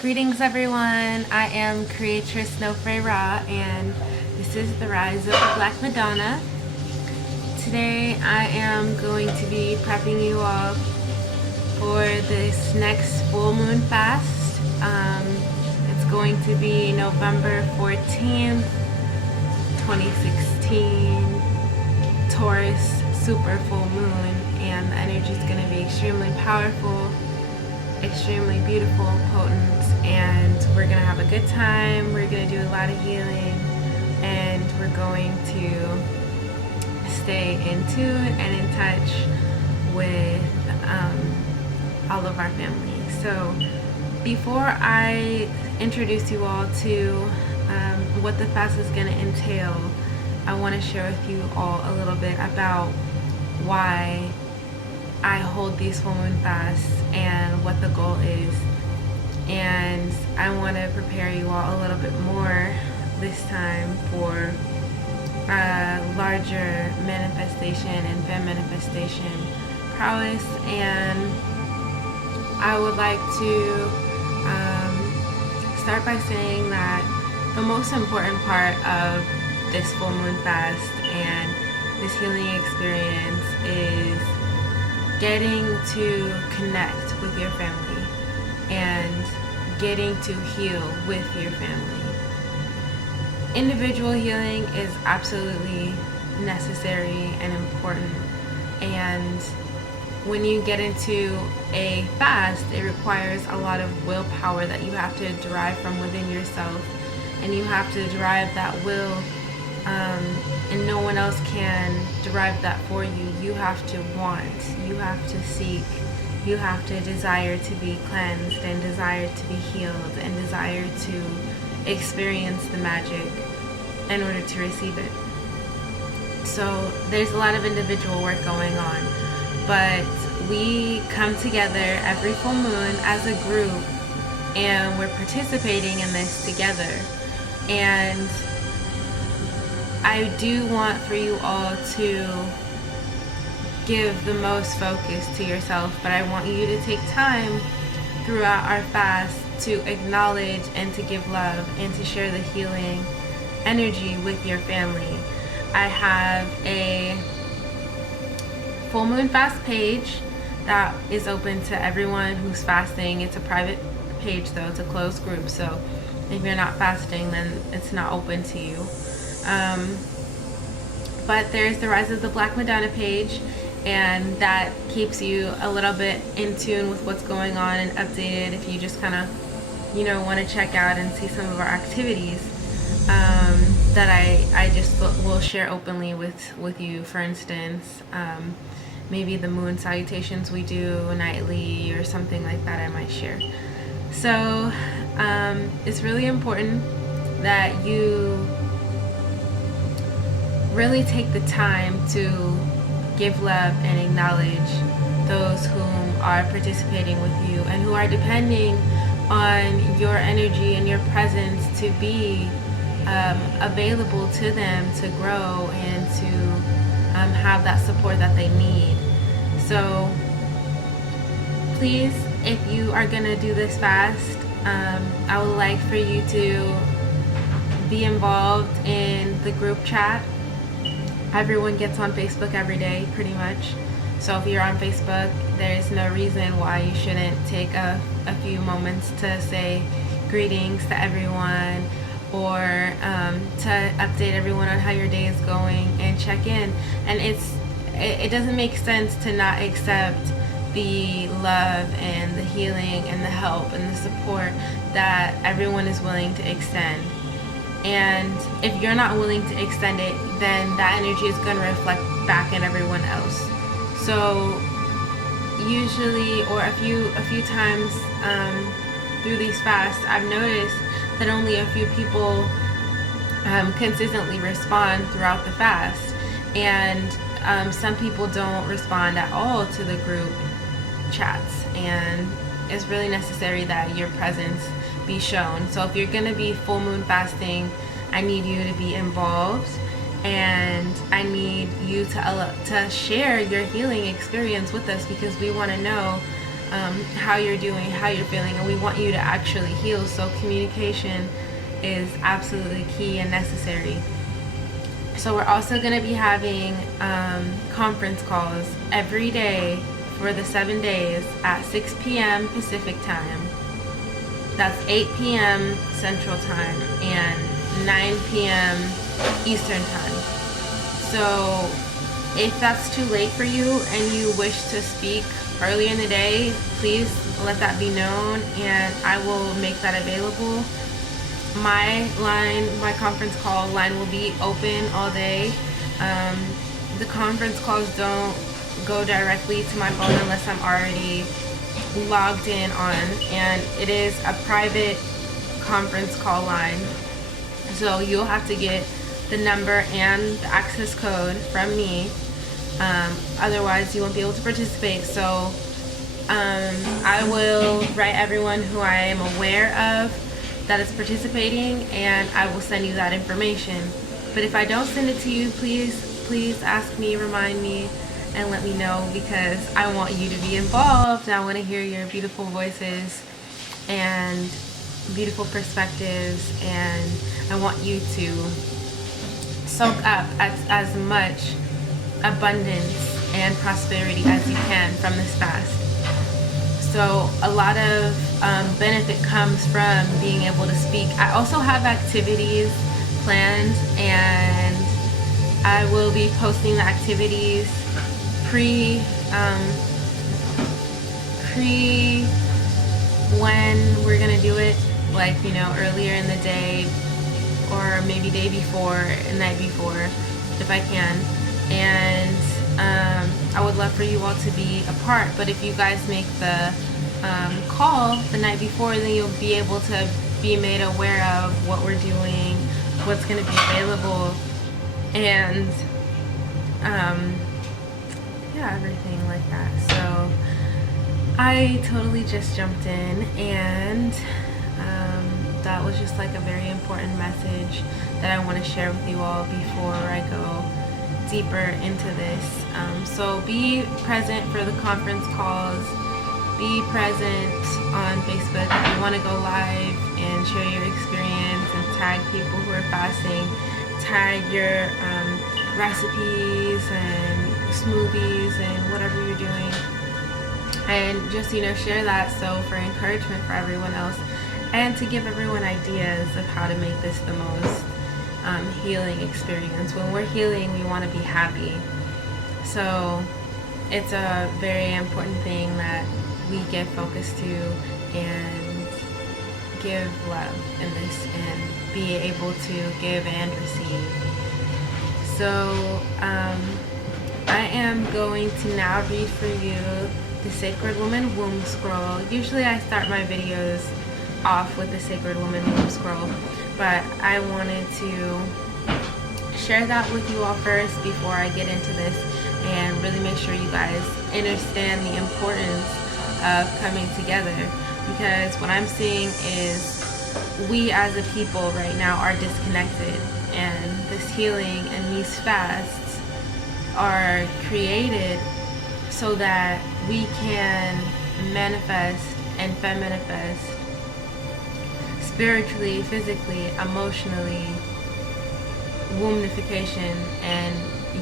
Greetings everyone, I am Creatress Nofrera and this is the Rise of the Black Madonna. Today I am going to be prepping you all for this next full moon fast. It's going to be November 14th, 2016, Taurus super full moon, and the energy is going to be extremely powerful, extremely beautiful, potent, and we're gonna have a good time. We're gonna do a lot of healing, and we're going to stay in tune and in touch with all of our family. So before I introduce you all to what the fast is gonna entail, I want to share with you all a little bit about why I hold these full moon fasts and what the goal is. And I want to prepare you all a little bit more this time for larger manifestation and fem manifestation prowess. And I would like to start by saying that the most important part of this full moon fast and this healing experience is getting to connect with your family and getting to heal with your family. Individual healing is absolutely necessary and important, and when you get into a fast, it requires a lot of willpower that you have to derive from within yourself, and you have to derive that will, and no one else can derive that for you. You have to want, you have to seek, you have to desire to be cleansed and desire to be healed and desire to experience the magic in order to receive it. So there's a lot of individual work going on, but we come together every full moon as a group and we're participating in this together. And I do want for you all to give the most focus to yourself, but I want you to take time throughout our fast to acknowledge and to give love and to share the healing energy with your family. I have a full moon fast page that is open to everyone who's fasting. It's a private page though, it's a closed group, so if you're not fasting then it's not open to you. But there's the Rise of the Black Madonna page, and that keeps you a little bit in tune with what's going on and updated if you just kind of, want to check out and see some of our activities that I just will share openly with you. For instance, maybe the moon salutations we do nightly or something like that I might share. So it's really important that you really take the time to give love and acknowledge those whom are participating with you and who are depending on your energy and your presence to be available to them to grow and to have that support that they need. So please, if you are going to do this fast, I would like for you to be involved in the group chat. Everyone gets on Facebook every day, pretty much. So if you're on Facebook, there's no reason why you shouldn't take a few moments to say greetings to everyone, or to update everyone on how your day is going and check in. And it doesn't make sense to not accept the love and the healing and the help and the support that everyone is willing to extend. And if you're not willing to extend it, then that energy is going to reflect back in everyone else. So usually, or a few times through these fasts, I've noticed that only a few people consistently respond throughout the fast, and some people don't respond at all to the group chats, and it's really necessary that your presence be shown. So if you're going to be full moon fasting, I need you to be involved, and I need you to share your healing experience with us, because we want to know how you're doing, how you're feeling, and we want you to actually heal. So communication is absolutely key and necessary. So we're also going to be having conference calls every day for the 7 days at 6 p.m. Pacific time. That's 8 p.m. Central time and 9 p.m. Eastern time. So if that's too late for you and you wish to speak early in the day, please let that be known and I will make that available. My conference call line will be open all day. The conference calls don't go directly to my phone unless I'm already logged in on, and it is a private conference call line. So you'll have to get the number and the access code from me. Otherwise you won't be able to participate. So I will write everyone who I am aware of that is participating, and I will send you that information. But if I don't send it to you, please ask me, remind me, and let me know, because I want you to be involved. I want to hear your beautiful voices and beautiful perspectives, and I want you to soak up as much abundance and prosperity as you can from this fast. So a lot of benefit comes from being able to speak. I also have activities planned, and I will be posting the activities pre when we're gonna do it, like, you know, earlier in the day, or maybe day before, night before, if I can. And I would love for you all to be a part. But if you guys make the call the night before, then you'll be able to be made aware of what we're doing, what's going to be available, and yeah, everything like that. So I totally just jumped in, and that was just like a very important message that I want to share with you all before I go deeper into this. So be present for the conference calls. Be present on Facebook if you want to go live and share your experience and tag people who are fasting. Tag your recipes and smoothies and whatever you're doing, and just, you know, share that, so for encouragement for everyone else, and to give everyone ideas of how to make this the most healing experience. When we're healing, we want to be happy. So it's a very important thing that we give focus to and give love in this, and be able to give and receive. So I am going to now read for you the Sacred Woman Womb Scroll. Usually I start my videos off with the Sacred Woman Womb Scroll, but I wanted to share that with you all first before I get into this, and really make sure you guys understand the importance of coming together. Because what I'm seeing is we as a people right now are disconnected, and this healing and these fasts are created so that we can manifest and feminifest spiritually, physically, emotionally, wombnification and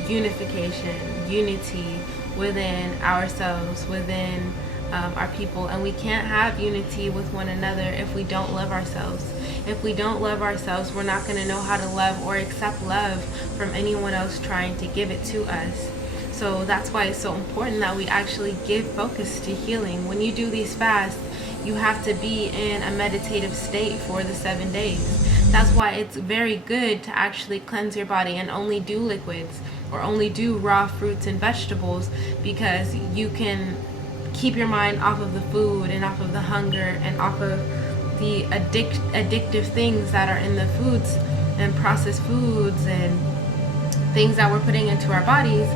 unification, unity within ourselves, within our people. And we can't have unity with one another if we don't love ourselves. If we don't love ourselves, we're not going to know how to love or accept love from anyone else trying to give it to us. So that's why it's so important that we actually give focus to healing. When you do these fasts, you have to be in a meditative state for the 7 days. That's why it's very good to actually cleanse your body and only do liquids or only do raw fruits and vegetables, because you can keep your mind off of the food and off of the hunger and off of the addictive things that are in the foods and processed foods and things that we're putting into our bodies.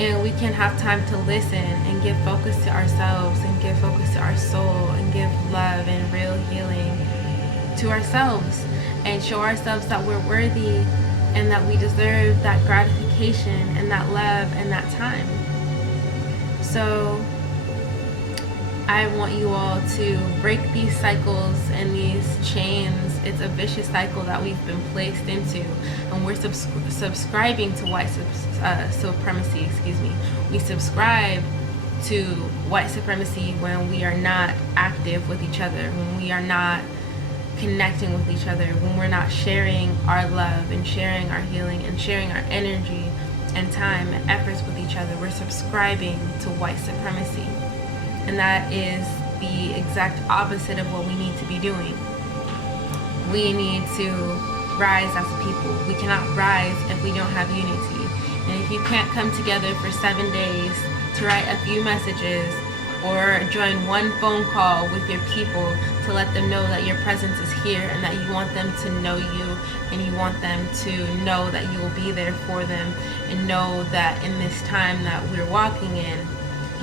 And we can have time to listen and give focus to ourselves and give focus to our soul and give love and real healing to ourselves, and show ourselves that we're worthy and that we deserve that gratification and that love and that time. So I want you all to break these cycles and these chains. It's a vicious cycle that we've been placed into, and we're subscribing to white supremacy. We subscribe to white supremacy when we are not active with each other, when we are not connecting with each other, when we're not sharing our love and sharing our healing and sharing our energy and time and efforts with each other. We're subscribing to white supremacy. And that is the exact opposite of what we need to be doing. We need to rise as a people. We cannot rise if we don't have unity. And if you can't come together for 7 days to write a few messages or join one phone call with your people to let them know that your presence is here and that you want them to know you and you want them to know that you will be there for them, and know that in this time that we're walking in,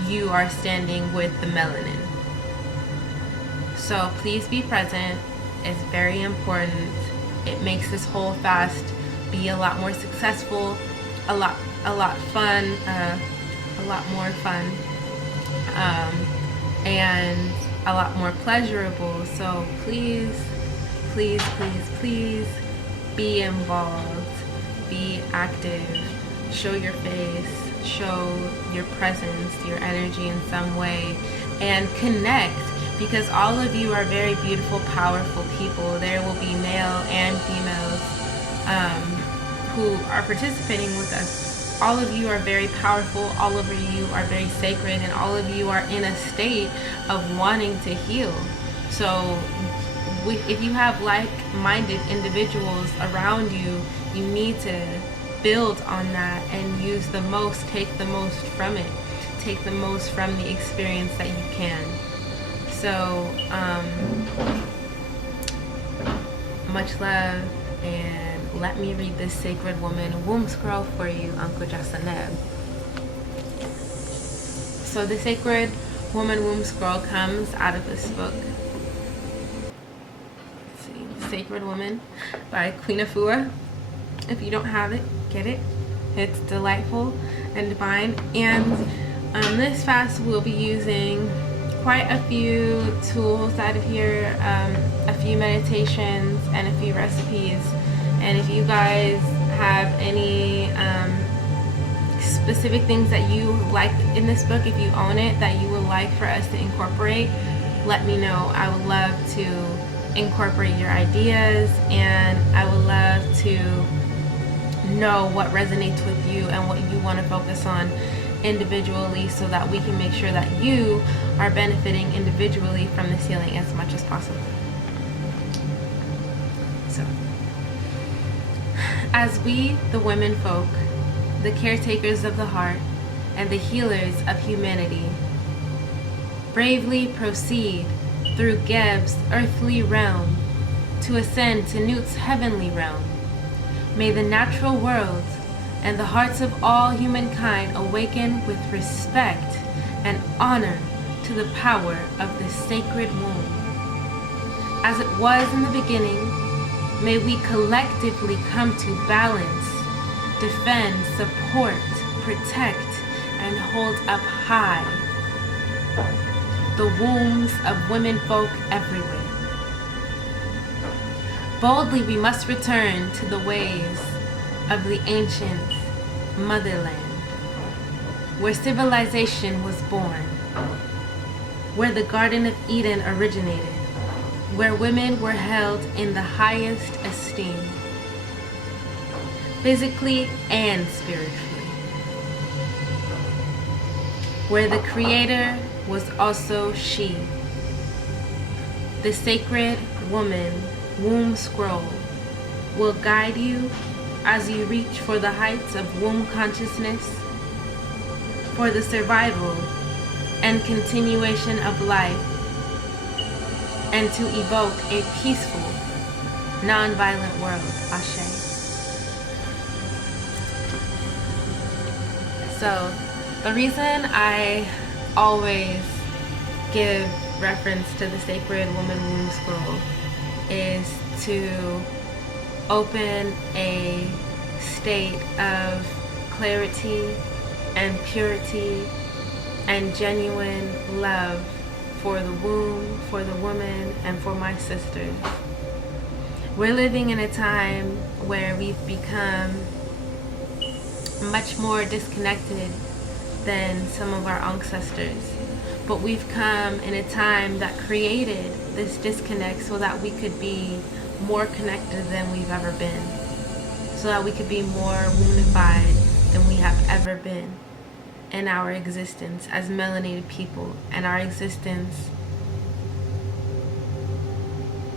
you are standing with the melanin. So please be present. It's very important. It makes this whole fast be a lot more successful, a lot fun, a lot more fun, and a lot more pleasurable. So please be involved, be active, show your face, show your presence, your energy in some way, and connect, because all of you are very beautiful, powerful people. There will be male and females who are participating with us. All of you are very powerful, all of you are very sacred, and all of you are in a state of wanting to heal. So if you have like-minded individuals around you, you need to build on that and use the most, take the most from it, take the most from the experience that you can. So much love, and let me read this sacred woman womb scroll for you, Uncle Jasaneb. So the sacred woman womb scroll comes out of this book. Let's see, Sacred Woman by Queen Afua. If you don't have it, get it. It's delightful and divine. And this fast we'll be using quite a few tools out of here, a few meditations and a few recipes. And if you guys have any specific things that you like in this book, if you own it, that you would like for us to incorporate, let me know. I would love to incorporate your ideas, and I would love to know what resonates with you and what you want to focus on individually, so that we can make sure that you are benefiting individually from this healing as much as possible. So, as we, the women folk, the caretakers of the heart and the healers of humanity, bravely proceed through Geb's earthly realm to ascend to Newt's heavenly realm, may the natural world and the hearts of all humankind awaken with respect and honor to the power of the sacred womb. As it was in the beginning, may we collectively come to balance, defend, support, protect, and hold up high the wombs of women folk everywhere. Boldly we must return to the ways of the ancient motherland, where civilization was born, where the Garden of Eden originated, where women were held in the highest esteem, physically and spiritually, where the Creator was also she. The sacred woman womb scroll will guide you as you reach for the heights of womb consciousness, for the survival and continuation of life, and to evoke a peaceful, non-violent world. Ashe. So, the reason I always give reference to the Sacred Woman Womb Scroll is to open a state of clarity and purity and genuine love for the womb, for the woman, and for my sisters. We're living in a time where we've become much more disconnected than some of our ancestors. But we've come in a time that created this disconnect so that we could be more connected than we've ever been. So that we could be more wombnified than we have ever been in our existence as melanated people. And our existence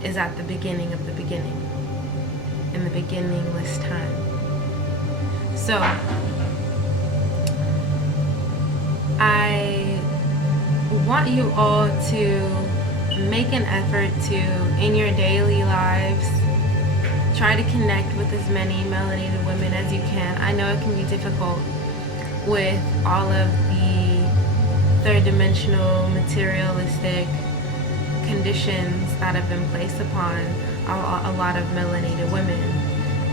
is at the beginning of the beginning, in the beginningless time. So, I want you all to make an effort to, in your daily lives, try to connect with as many melanated women as you can. I know it can be difficult with all of the third dimensional materialistic conditions that have been placed upon a lot of melanated women,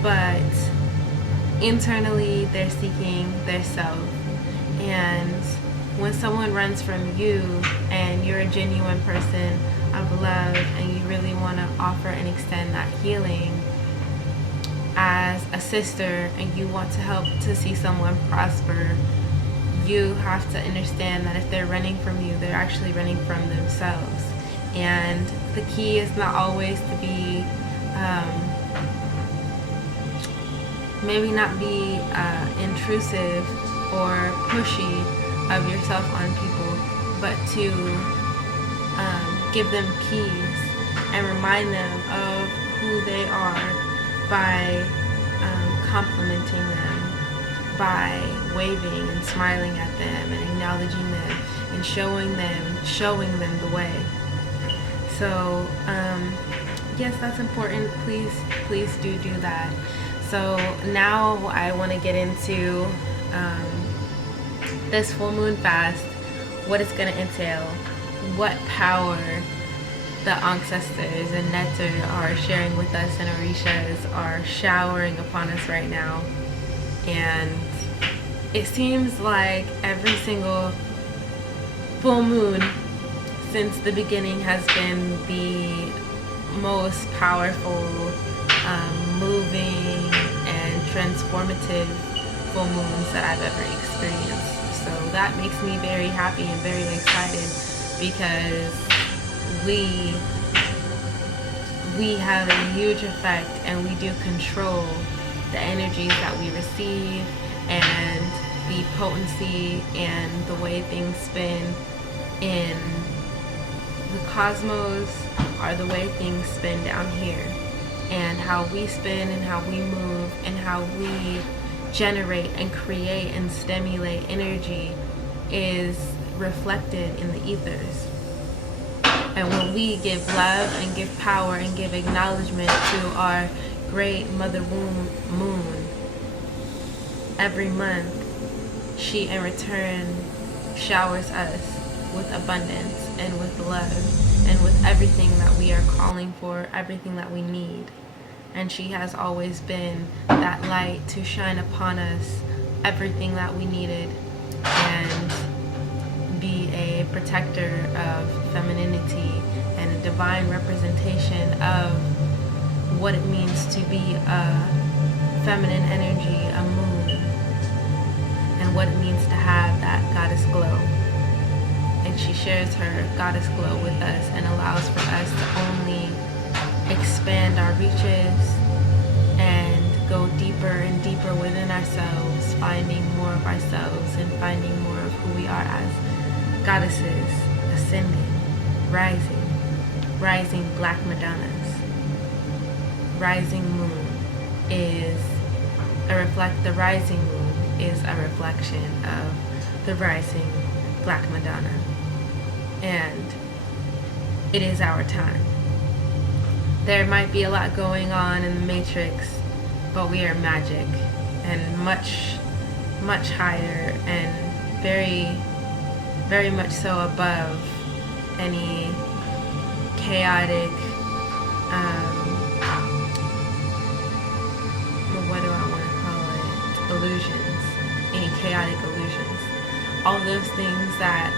but internally they're seeking their self. And when someone runs from you and you're a genuine person of love and you really want to offer and extend that healing as a sister, and you want to help to see someone prosper, you have to understand that if they're running from you, they're actually running from themselves. And the key is not always to be maybe not be intrusive or pushy of yourself on people, but to give them keys and remind them of who they are by complimenting them, by waving and smiling at them and acknowledging them and showing them the way. So yes, that's important. Please do that. So now I want to get into this full moon fast, what it's going to entail, what power the ancestors and Netter are sharing with us and Orishas are showering upon us right now. And it seems like every single full moon since the beginning has been the most powerful, moving, and transformative full moons that I've ever experienced. So that makes me very happy and very excited, because we have a huge effect, and we do control the energies that we receive, and the potency and the way things spin in the cosmos are the way things spin down here. And how we spin and how we move and how we generate and create and stimulate energy is reflected in the ethers. And when we give love and give power and give acknowledgement to our great mother womb moon every month, she in return showers us with abundance and with love and with everything that we are calling for, everything that we need. And she has always been that light to shine upon us everything that we needed, and be a protector of femininity and a divine representation of what it means to be a feminine energy, a moon, and what it means to have that goddess glow. And she shares her goddess glow with us and allows for us to only expand our reaches and go deeper and deeper within ourselves, finding more of ourselves and finding more of who we are as goddesses, ascending, rising Black Madonnas. Rising moon is the rising moon is a reflection of the rising Black Madonna. And it is our time. There might be a lot going on in the matrix, but we are magic, and much, much higher, and very, very much so above any chaotic, what do I want to call it, illusions, any chaotic illusions. All those things that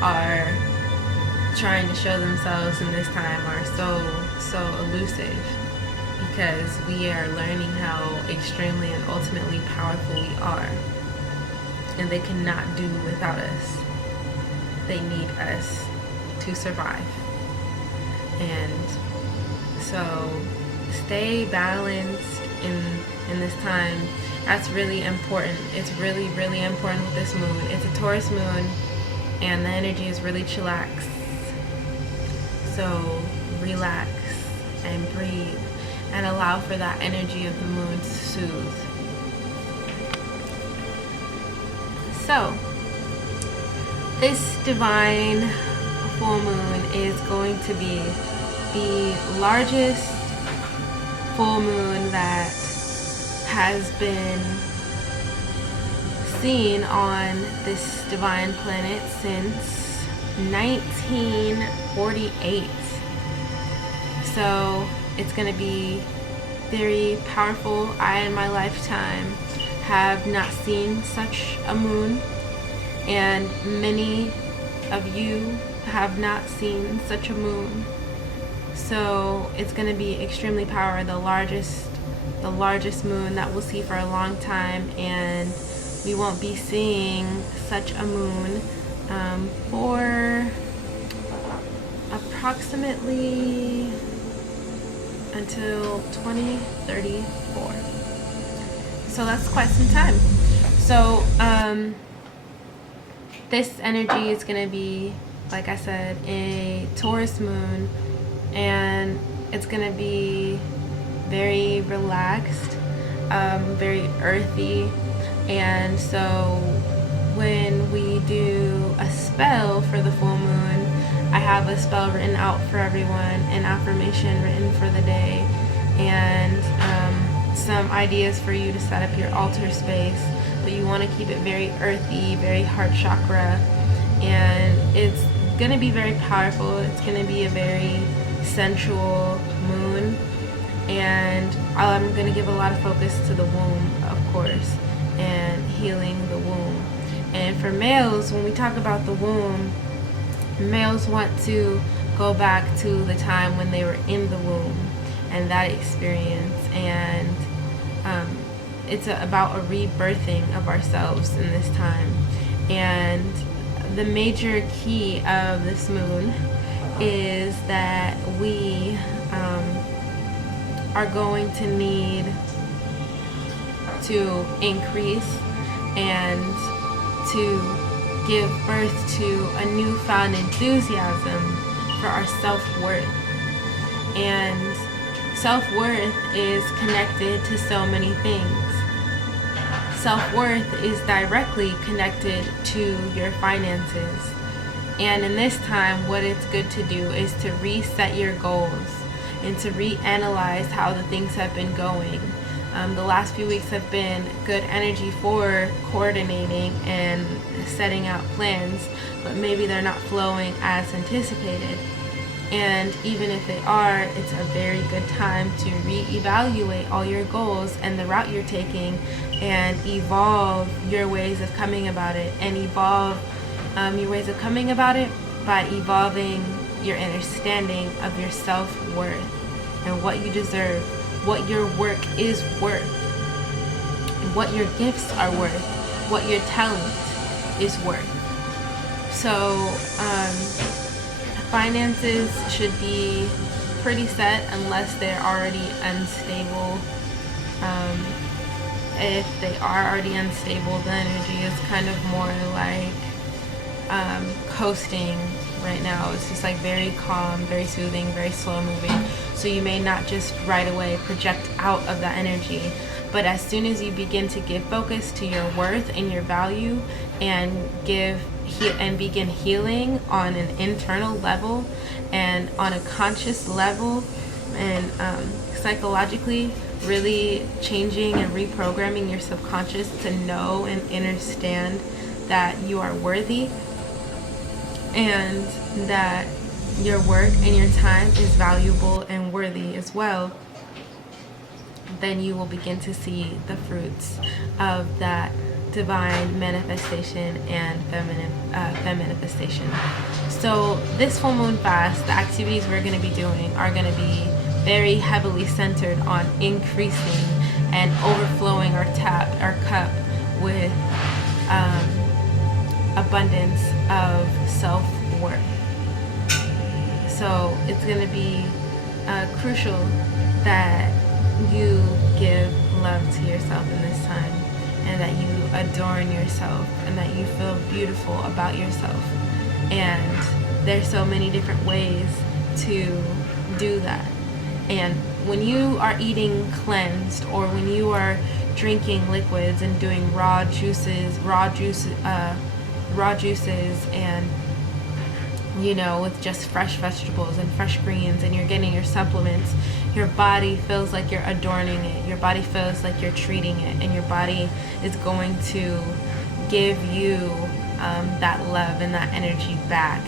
are trying to show themselves in this time are so elusive, because we are learning how extremely and ultimately powerful we are, and they cannot do without us. They need us to survive. And so stay balanced in this time. That's really important. It's really, really important with this moon. It's a Taurus moon, and the energy is really chillax. So relax and breathe and allow for that energy of the moon to soothe. So this divine full moon is going to be the largest full moon that has been seen on this divine planet since 1948. So it's going to be very powerful. I, in my lifetime, have not seen such a moon, and many of you have not seen such a moon. So it's going to be extremely powerful, the largest moon that we'll see for a long time, and we won't be seeing such a moon for approximately until 2034. So that's quite some time. So this energy is going to be, like I said, a Taurus moon, and it's going to be very relaxed, very earthy. And so when we do a spell for the full moon, I have a spell written out for everyone, an affirmation written for the day, and some ideas for you to set up your altar space. But you want to keep it very earthy, very heart chakra, and it's going to be very powerful. It's going to be a very sensual moon, and I'm going to give a lot of focus to the womb, of course, and healing the womb. And for males, when we talk about the womb, males want to go back to the time when they were in the womb and that experience, and it's about a rebirthing of ourselves in this time. And the major key of this moon is that we are going to need to increase and to give birth to a newfound enthusiasm for our self-worth. And self-worth is connected to so many things. Self-worth is directly connected to your finances. And in this time, what it's good to do is to reset your goals and to reanalyze how the things have been going. The last few weeks have been good energy for coordinating and setting out plans, but maybe they're not flowing as anticipated. And even if they are, it's a very good time to reevaluate all your goals and the route you're taking, and evolve your ways of coming about it, and evolve your ways of coming about it by evolving your understanding of your self-worth and what you deserve, what your work is worth, what your gifts are worth, what your talent is worth. So finances should be pretty set unless they're already unstable. If they are already unstable, the energy is kind of more like coasting right now. It's just like very calm, very soothing, very slow moving. So you may not just right away project out of that energy, but as soon as you begin to give focus to your worth and your value, and begin healing on an internal level and on a conscious level, and psychologically really changing and reprogramming your subconscious to know and understand that you are worthy and that your work and your time is valuable and worthy as well, then you will begin to see the fruits of that divine manifestation and feminifestation. So this full moon fast, the activities we're going to be doing are going to be very heavily centered on increasing and overflowing our cup with abundance of self-worth. So it's going to be crucial that you give love to yourself in this time, and that you adorn yourself, and that you feel beautiful about yourself. And there's so many different ways to do that. And when you are eating cleansed, or when you are drinking liquids and doing raw juices, and with just fresh vegetables and fresh greens, and you're getting your supplements, your body feels like you're adorning it. Your body feels like you're treating it, and your body is going to give you that love and that energy back.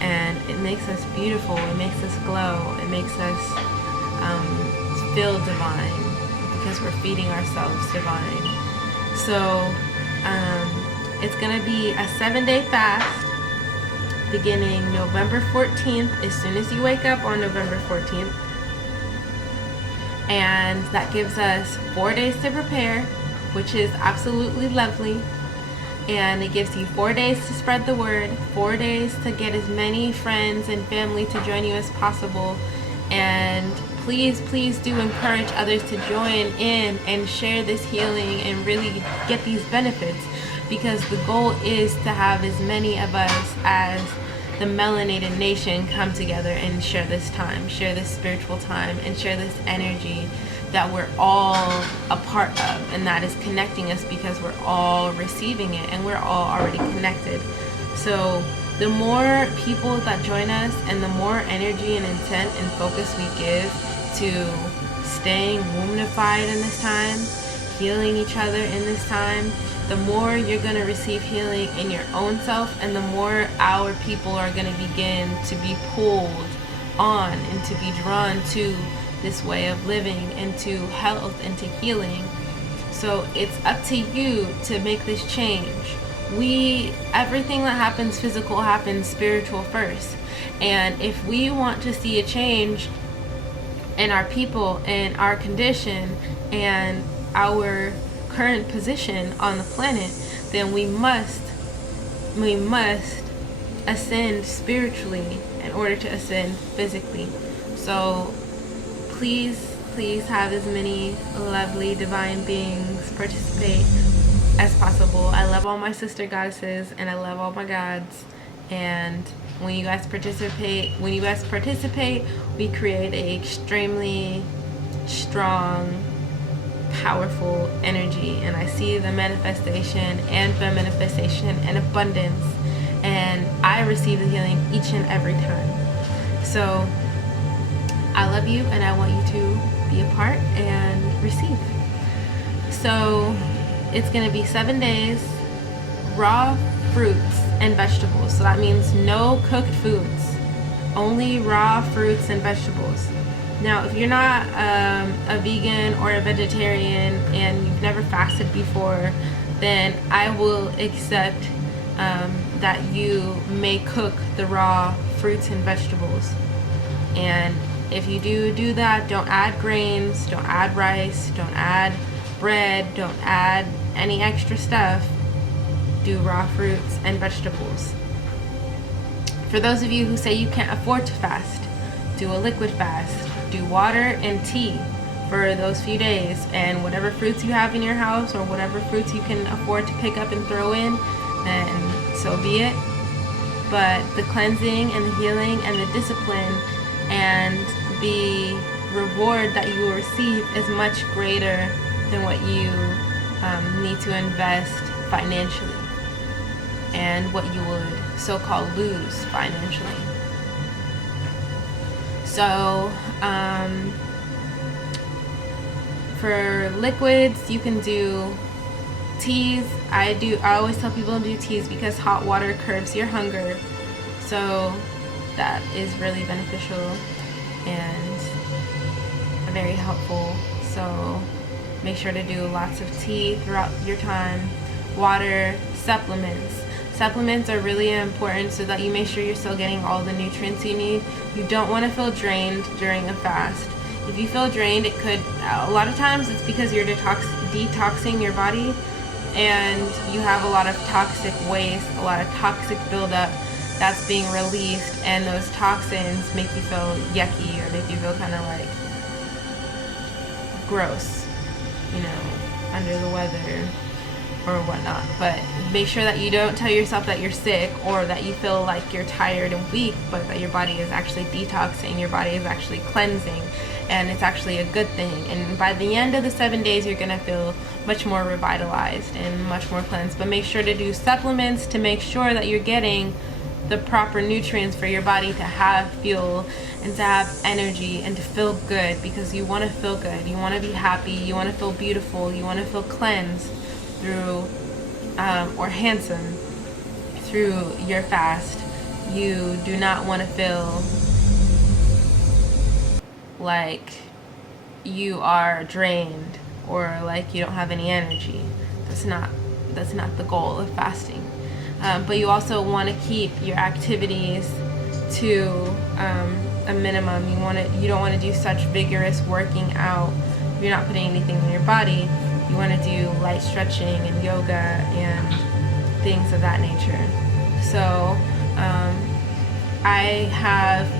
And it makes us beautiful. It makes us glow. It makes us feel divine, because we're feeding ourselves divine. So it's going to be a 7-day fast beginning November 14th, as soon as you wake up on November 14th. And that gives us 4 days to prepare, which is absolutely lovely. And it gives you 4 days to spread the word, 4 days to get as many friends and family to join you as possible. And please do encourage others to join in and share this healing and really get these benefits, because the goal is to have as many of us as the melanated nation come together and share this time, share this spiritual time, and share this energy that we're all a part of, and that is connecting us, because we're all receiving it and we're all already connected. So the more people that join us, and the more energy and intent and focus we give to staying wombnified in this time, healing each other in this time, the more you're going to receive healing in your own self, and the more our people are going to begin to be pulled on and to be drawn to this way of living, and to health, and to healing. So it's up to you to make this change. Everything that happens physical happens spiritual first. And if we want to see a change in our people and our condition and our current position on the planet, then we must ascend spiritually in order to ascend physically. So please have as many lovely divine beings participate as possible. I love all my sister goddesses, and I love all my gods. And when you guys participate, we create an extremely strong, powerful energy. And I see the manifestation and feminifestation and abundance, and I receive the healing each and every time. So I love you, and I want you to be a part and receive. So it's going to be 7 days, raw fruits and vegetables. So that means no cooked foods, only raw fruits and vegetables. Now, if you're not a vegan or a vegetarian and you've never fasted before, then I will accept that you may cook the raw fruits and vegetables. And if you do that, don't add grains, don't add rice, don't add bread, don't add any extra stuff. Do raw fruits and vegetables. For those of you who say you can't afford to fast, do a liquid fast. Do water and tea for those few days, and whatever fruits you have in your house, or whatever fruits you can afford to pick up and throw in, then so be it. But the cleansing and the healing and the discipline and the reward that you will receive is much greater than what you need to invest financially, and what you would so-called lose financially. So for liquids, you can do teas. I always tell people to do teas because hot water curbs your hunger. So that is really beneficial and very helpful. So make sure to do lots of tea throughout your time. water, supplements. Supplements are really important so that you make sure you're still getting all the nutrients you need. You don't want to feel drained during a fast. If you feel drained, it could, a lot of times it's because you're detoxing your body and you have a lot of toxic waste, a lot of toxic buildup that's being released, and those toxins make you feel yucky or make you feel kind of like gross, you know, under the weather or whatnot. But make sure that you don't tell yourself that you're sick or that you feel like you're tired and weak, but that your body is actually detoxing, your body is actually cleansing, and it's actually a good thing. And by the end of the 7 days, you're gonna feel much more revitalized and much more cleansed. But make sure to do supplements to make sure that you're getting the proper nutrients for your body to have fuel and to have energy and to feel good, because you want to feel good, you want to be happy, you want to feel beautiful, you want to feel cleansed through or handsome through your fast. You do not want to feel like you are drained or like you don't have any energy. That's not the goal of fasting. But you also want to keep your activities to a minimum. You don't want to do such vigorous working out. If you're not putting anything in your body, you want to do light stretching and yoga and things of that nature. So I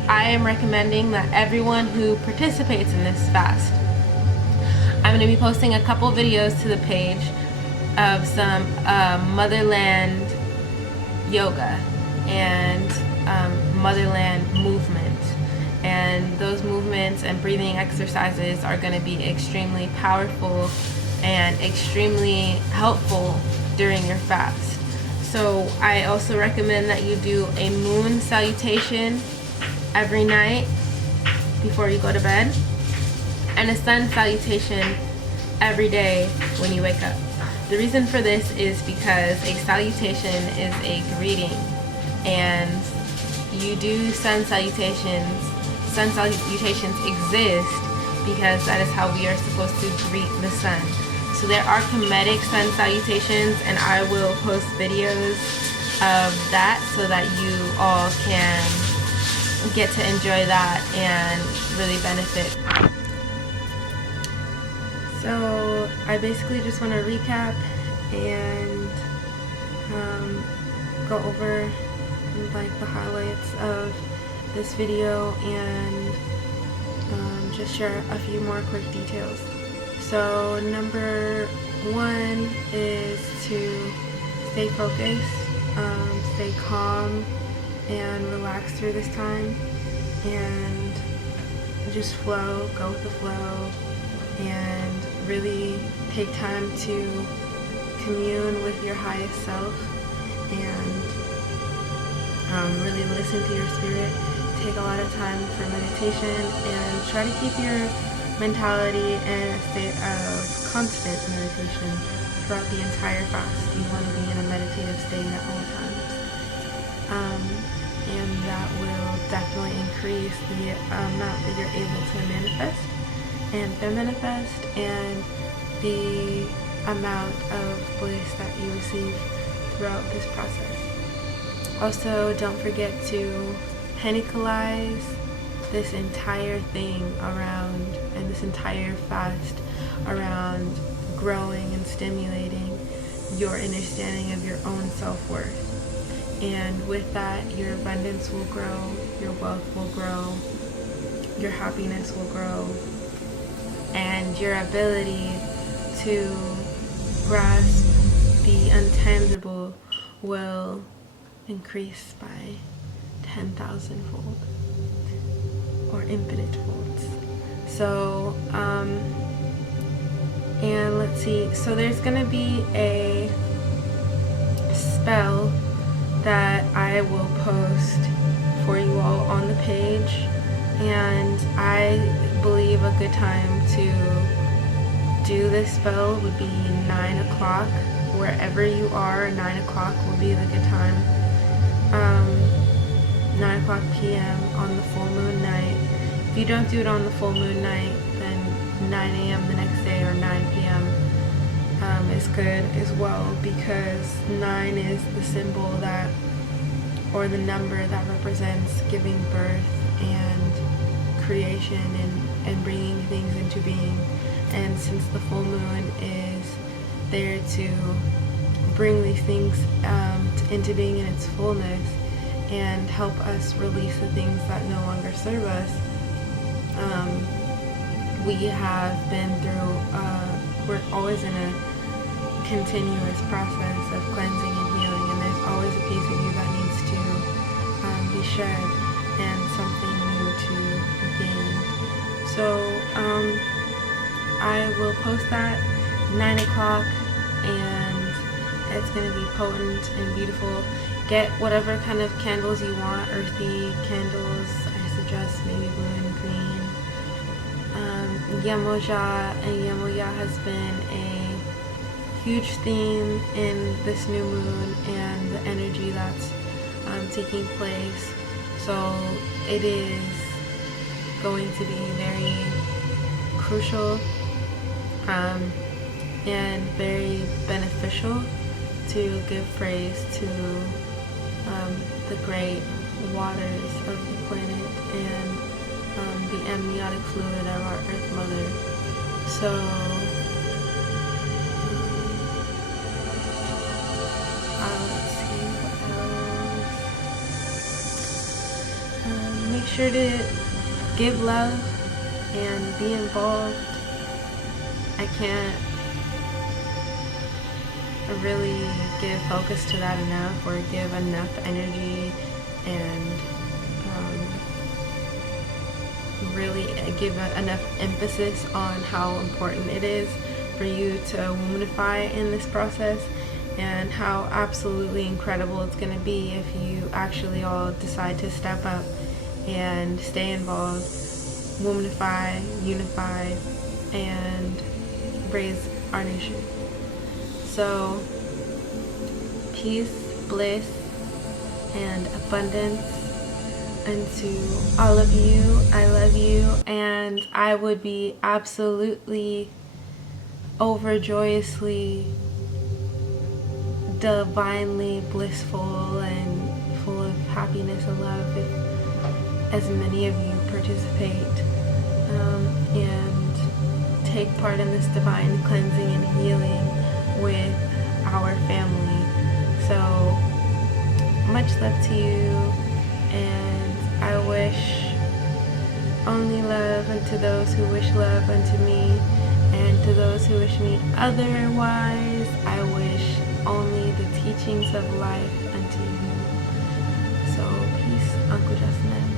am recommending that everyone who participates in this fast, I'm going to be posting a couple videos to the page of some motherland yoga and motherland movement, and those movements and breathing exercises are going to be extremely powerful and extremely helpful during your fast. So I also recommend that you do a moon salutation every night before you go to bed, and a sun salutation every day when you wake up. The reason for this is because a salutation is a greeting, and you do sun salutations. Sun salutations exist because that is how we are supposed to greet the sun. So there are comedic sun salutations, and I will post videos of that so that you all can get to enjoy that and really benefit. So I basically just want to recap and go over like the highlights of this video and just share a few more quick details. So number one is to stay focused, stay calm and relax through this time, and just flow, go with the flow, and really take time to commune with your highest self and really listen to your spirit. Take a lot of time for meditation and try to keep your mentality in a state of constant meditation throughout the entire fast. You want to be in a meditative state at all times. And that will definitely increase the amount that you're able to manifest and manifest, and the amount of bliss that you receive throughout this process. Also, don't forget to panicalize this entire thing around, and this entire fast around growing and stimulating your understanding of your own self-worth. And with that, your abundance will grow, your wealth will grow, your happiness will grow, and your ability to grasp the untangible will increase by 10,000-fold or infinite folds. So, and let's see, so there's gonna be a spell that I will post for you all on the page, and I believe a good time to do this spell would be 9 o'clock. Wherever you are, 9 o'clock will be the good time. 9 o'clock p.m. on the full moon night. If you don't do it on the full moon night, then 9 a.m. the next day or 9 p.m. is good as well, because 9 is the symbol that, or the number that represents giving birth and creation and bringing things into being. And since the full moon is there to bring these things into being in its fullness and help us release the things that no longer serve us, we have been through, we're always in a continuous process of cleansing and healing, and there's always a piece of you that needs to be shed and something new to gain. So I will post that 9 o'clock, and it's going to be potent and beautiful. Get whatever kind of candles you want, earthy candles. I suggest maybe blue and green. Yemoja and Yemoya has been a huge theme in this new moon and the energy that's taking place. So it is going to be very crucial and very beneficial to give praise to the great waters of the planet and the amniotic fluid of our Earth Mother. So let's see what else. Make sure to give love and be involved. I can't really give focus to that enough, or give enough energy and really give enough emphasis on how important it is for you to womanify in this process, and how absolutely incredible it's going to be if you actually all decide to step up and stay involved, womanify, unify, and raise our nation. So peace, bliss, and abundance unto all of you. I love you, and I would be absolutely overjoyously divinely blissful and full of happiness and love if as many of you participate and take part in this divine cleansing and healing with our family. So much love to you, and I wish only love unto those who wish love unto me, and to those who wish me otherwise, I wish only the teachings of life unto you. So peace, Uncle Justin.